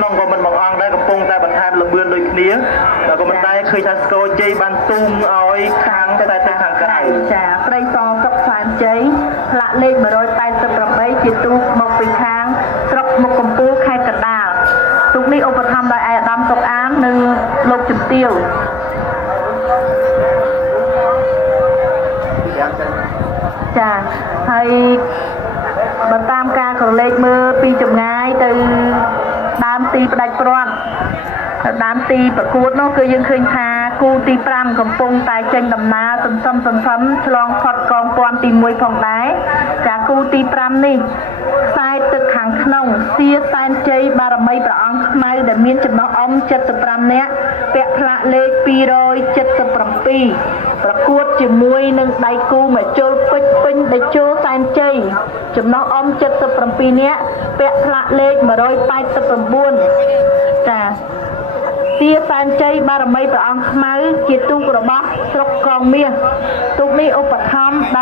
nông của mình bằng ăn đây có pung tại bật than lực bươn đôi kia là của mình đây khi ta sco chơi bàn tung oi khang cái tay hàng cái chả cây to cấp phản cháy lạ lên mà đôi tay tập rập ấy chỉ tu một vị khang rập một cầm pu khai cả đà lúcนี้ឧបត្ថម្ភដោយឯកឧត្តមសុកអាននិងលោកជំទាវចាហើយបើតាមការក្រឡេកមើលពីចម្ងាយទៅដើមទីផ្ដាច់ព្រាត់ដើមទីប្រកួតនោះគឺយើងឃើញថាគូទី5កំពុងតែចេញដំណើរសន្សំឆ្លងផុតកងពាន់ទី1ផងដែរចាគូទី5នេះខ្សែទឹកខាងក្នុងសៀសែនជ័យបារមីព្រះអង្គខ្មៅដែលមានចំណុះអម75នាក់ពាក់ផ្លាកលេខ277ប្រកួតជាមួយនឹងដៃគូមកជុលពេជ្រពេញដែលជុលសែនជ័យចំណុះអម77នាក់ពាក់ផ្លាកលេខ189ចាសៀសែនជ័យបារមីព្រះអង្គខ្មៅជាទូករបស់ស្រុកកងមាសទូកនេះឧបត្ថម្ភ